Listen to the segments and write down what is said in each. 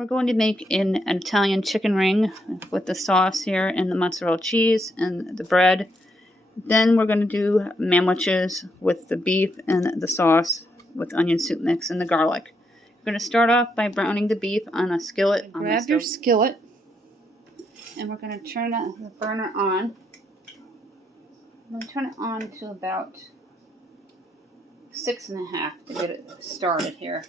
We're going to make an Italian chicken ring with the sauce here and the mozzarella cheese and the bread. Then we're going to do sandwiches with the beef and the sauce with onion soup mix and the garlic. We're going to start off by browning the beef on a skillet. Grab your skillet and we're going to turn the burner on. I'm going to turn it on to about 6.5 to get it started here.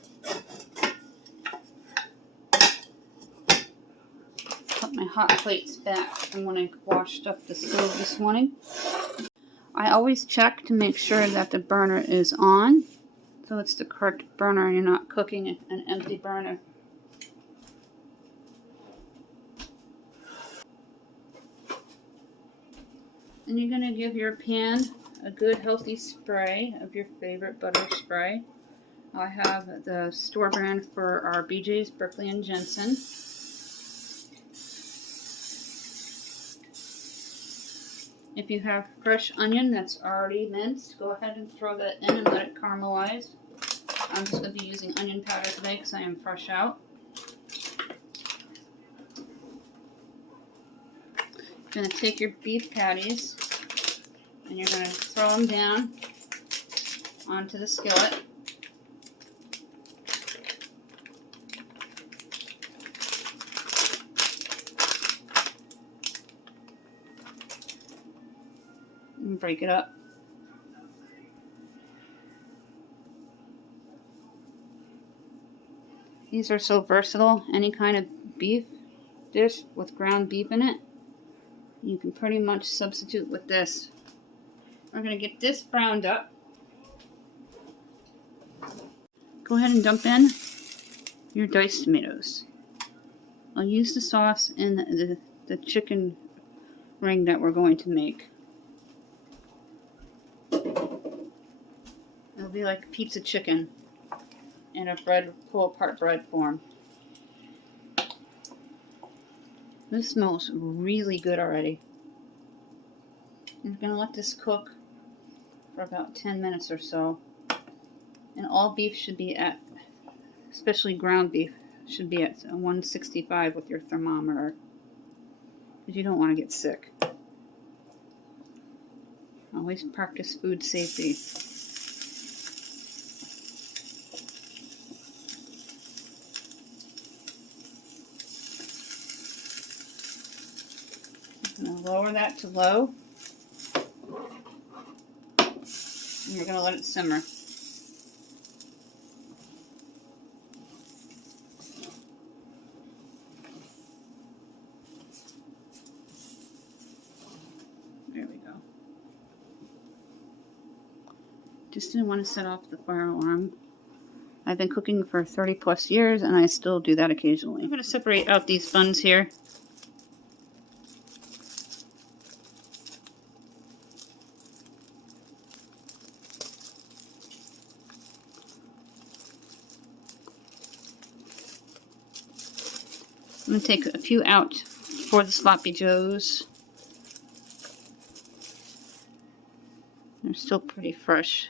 Put my hot plates back from when I washed up the stove this morning. I always check to make sure that the burner is on, so it's the correct burner and you're not cooking an empty burner. And you're going to give your pan a good healthy spray of your favorite butter spray. I have the store brand for our BJ's, Berkeley and Jensen. If you have fresh onion that's already minced, go ahead and throw that in and let it caramelize. I'm just going to be using onion powder today because I am fresh out. You're going to take your beef patties and you're going to throw them down onto the skillet. And break it up. These are so versatile. Any kind of beef dish with ground beef in it, you can pretty much substitute with this. We're going to get this browned up. Go ahead and dump in your diced tomatoes. I'll use the sauce in the chicken ring that we're going to make. It'll be like pizza chicken in a pull apart bread form. This smells really good already. I'm going to let this cook for about 10 minutes or so. And all beef should be at, especially ground beef, should be at 165 with your thermometer. Because you don't want to get sick. Always practice food safety. I'm going to lower that to low. And you're going to let it simmer. There we go. Just didn't want to set off the fire alarm. I've been cooking for 30 plus years and I still do that occasionally. I'm going to separate out these buns here. I'm going to take a few out for the sloppy joes. They're still pretty fresh.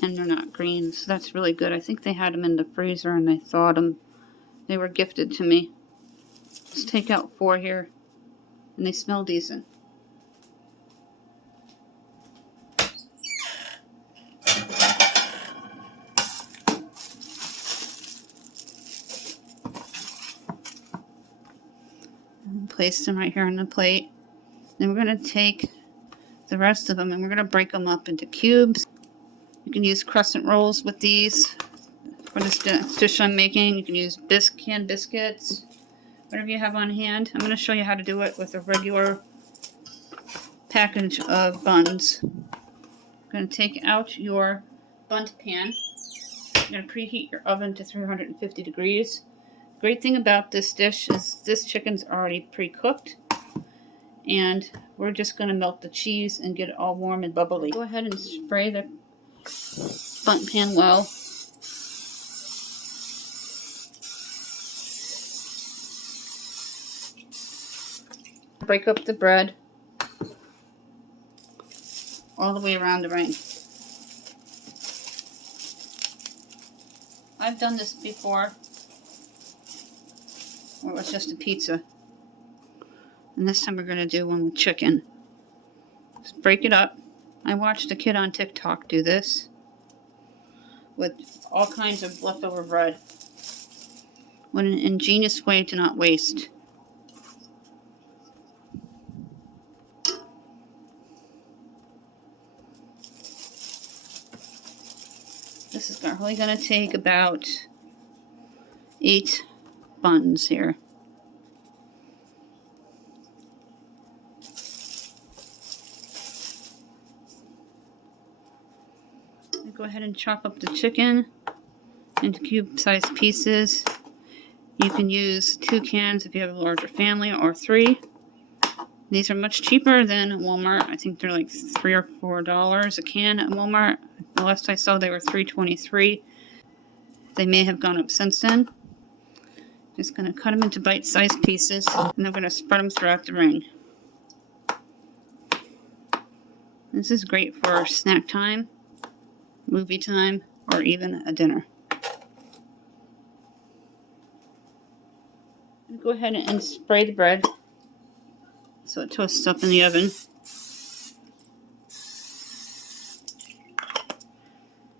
And they're not green, so that's really good. I think they had them in the freezer and they thawed them. They were gifted to me. Let's take out 4 here. And they smell decent. Place them right here on the plate. Then we're going to take the rest of them and we're going to break them up into cubes. You can use crescent rolls with these for this dish I'm making. You can use canned biscuits, whatever you have on hand. I'm going to show you how to do it with a regular package of buns. I'm going to take out your bundt pan. You're going to preheat your oven to 350 degrees. Great thing about this dish is this chicken's already pre-cooked and we're just going to melt the cheese and get it all warm and bubbly. Go ahead and spray the bundt pan well. Break up the bread all the way around the ring. I've done this before. or it was just a pizza. And this time we're going to do one with chicken. Just break it up. I watched a kid on TikTok do this with all kinds of leftover bread. What an ingenious way to not waste. This is probably going to take about 8 buns here. Go ahead and chop up the chicken into cube-sized pieces. You can use 2 cans if you have a larger family, or 3. These are much cheaper than at Walmart. I think they're like $3 or $4 a can at Walmart. The last I saw they were $3.23. They may have gone up since then. Just going to cut them into bite-sized pieces, and I'm going to spread them throughout the ring. This is great for snack time, movie time, or even a dinner. Go ahead and spray the bread so it toasts up in the oven.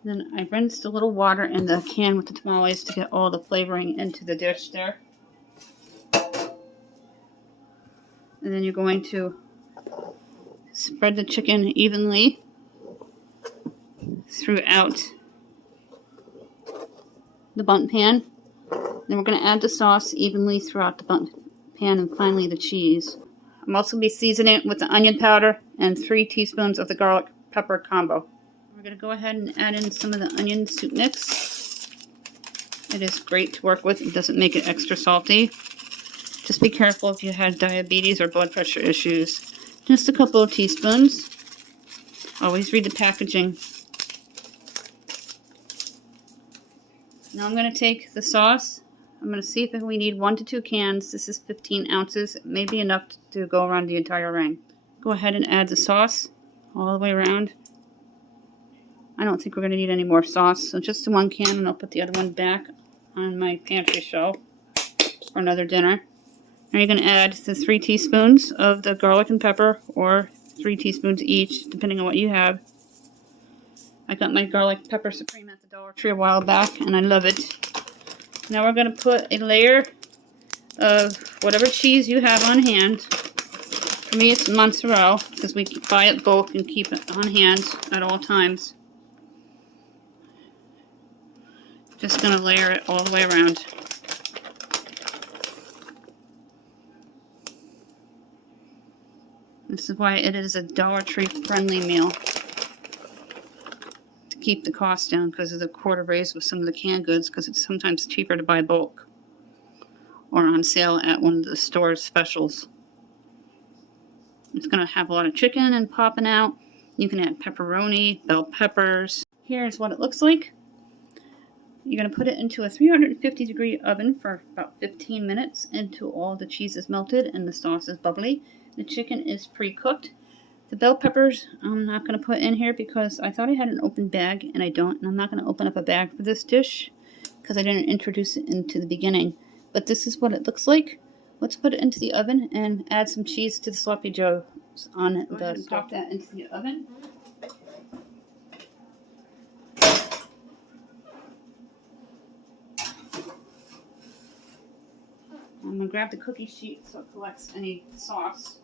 Then I rinsed a little water in the can with the tamales to get all the flavoring into the dish there. And then you're going to spread the chicken evenly throughout the bundt pan. Then we're going to add the sauce evenly throughout the bundt pan, and finally the cheese. I'm also going to be seasoning it with the onion powder and 3 teaspoons of the garlic pepper combo. We're going to go ahead and add in some of the onion soup mix. It is great to work with. It doesn't make it extra salty. Just be careful if you had diabetes or blood pressure issues. Just a couple of teaspoons. Always read the packaging. Now I'm going to take the sauce. I'm going to see if we need 1 to 2 cans. This is 15 ounces. It may be enough to go around the entire ring. Go ahead and add the sauce all the way around. I don't think we're going to need any more sauce. So just the 1 can, and I'll put the other one back on my pantry shelf for another dinner. Now you're going to add the 3 teaspoons of the garlic and pepper, or 3 teaspoons each, depending on what you have. I got my garlic pepper supreme at the Dollar Tree a while back, and I love it. Now we're going to put a layer of whatever cheese you have on hand. For me, it's mozzarella, because we buy it bulk and keep it on hand at all times. Just going to layer it all the way around. This is why it is a Dollar Tree friendly meal. To keep the cost down because of the quarter raise with some of the canned goods, because it's sometimes cheaper to buy bulk or on sale at one of the store's specials. It's going to have a lot of chicken and popping out. You can add pepperoni, bell peppers. Here's what it looks like. You're going to put it into a 350 degree oven for about 15 minutes until all the cheese is melted and the sauce is bubbly. The chicken is pre-cooked. The bell peppers I'm not going to put in here because I thought I had an open bag and I don't. And I'm not going to open up a bag for this dish because I didn't introduce it into the beginning. But this is what it looks like. Let's put it into the oven and add some cheese to the sloppy joes on it. Go ahead and pop that into the oven. I'm going to grab the cookie sheet so it collects any sauce.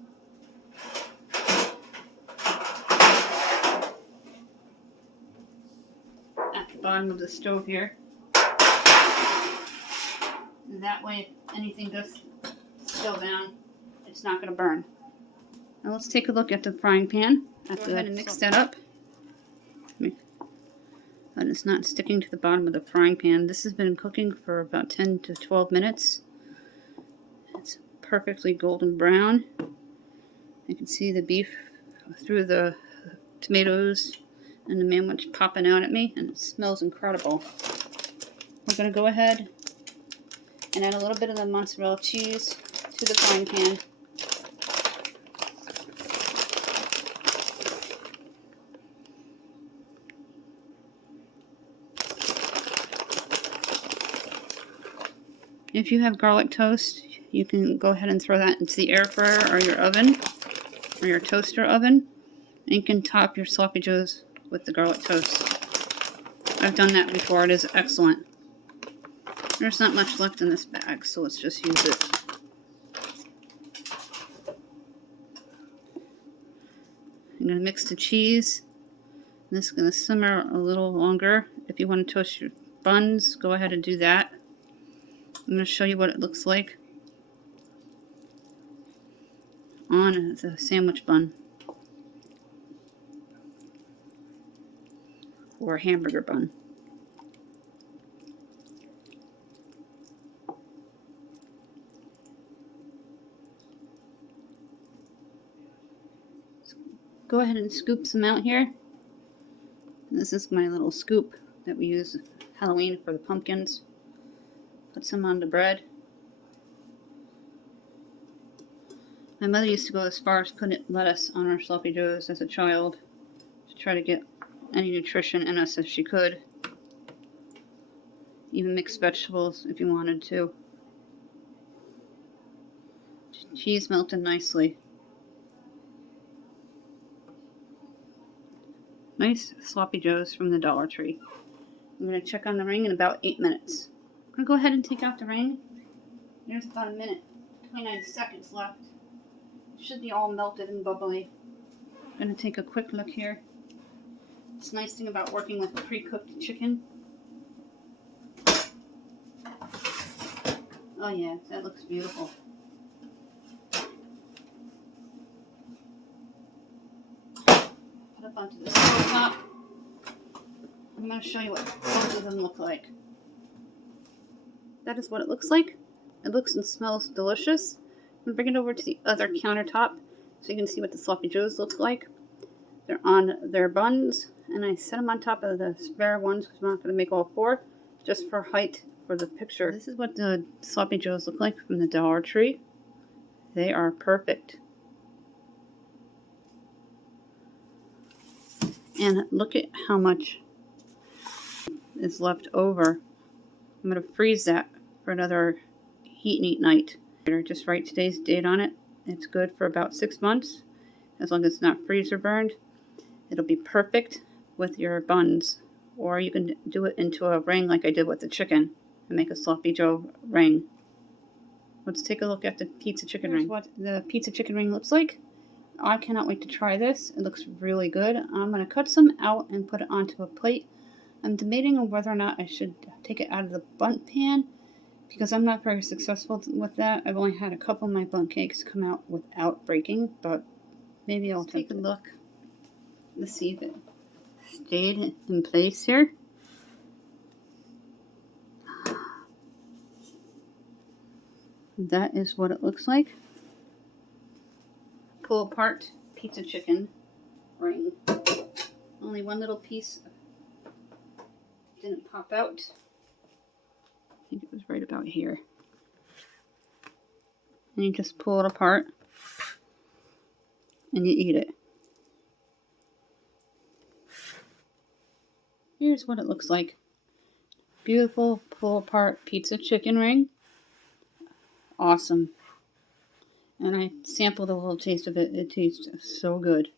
At the bottom of the stove here. And that way, if anything does spill down, it's not going to burn. Now let's take a look at the frying pan. Go ahead and mix that up. And it's not sticking to the bottom of the frying pan. This has been cooking for about 10 to 12 minutes. It's perfectly golden brown. You can see the beef through the tomatoes and the manwich popping out at me, and it smells incredible. We're going to go ahead and add a little bit of the mozzarella cheese to the frying pan. If you have garlic toast, you can go ahead and throw that into the air fryer or your oven or your toaster oven. And you can top your sloppy joes with the garlic toast. I've done that before. It is excellent. There's not much left in this bag, so let's just use it. I'm going to mix the cheese. This is going to simmer a little longer. If you want to toast your buns, go ahead and do that. I'm going to show you what it looks like on the sandwich bun or a hamburger bun. Go ahead and scoop some out here. This is my little scoop that we use Halloween for the pumpkins. Put some on the bread. My mother used to go as far as putting lettuce on her sloppy joes as a child to try to get any nutrition in us as she could. Even mixed vegetables if you wanted to. Cheese melted nicely. Nice sloppy joes from the Dollar Tree. I'm going to check on the ring in about 8 minutes. I'm going to go ahead and take out the ring. There's about a minute, 29 seconds left. It should be all melted and bubbly. I'm going to take a quick look here. It's a nice thing about working with pre-cooked chicken. Oh yeah, that looks beautiful. Put up onto the stove top. I'm going to show you what both of them look like. That is what it looks like. It looks and smells delicious. I'm going to bring it over to the other countertop so you can see what the sloppy joes look like. They're on their buns, and I set them on top of the spare ones because I'm not going to make all four, just for height for the picture. This is what the sloppy joes look like from the Dollar Tree. They are perfect. And look at how much is left over. I'm going to freeze that for another heat and eat night. Just write today's date on it. It's good for about 6 months, as long as it's not freezer burned. It'll be perfect with your buns, or you can do it into a ring like I did with the chicken and make a sloppy joe ring. Let's take a look at the pizza chicken ring. What the pizza chicken ring looks like. I cannot wait to try this. It looks really good. I'm going to cut some out and put it onto a plate. I'm debating on whether or not I should take it out of the bundt pan, because I'm not very successful with that. I've only had a couple of my bundt cakes come out without breaking, but maybe I'll take a look. Let's see if it stayed in place here. That is what it looks like. Pull apart pizza chicken ring. Only one little piece didn't pop out. I think it was right about here. And you just pull it apart and you eat it. Here's what it looks like. Beautiful pull apart pizza chicken ring. Awesome. And I sampled a little taste of it. It tastes so good.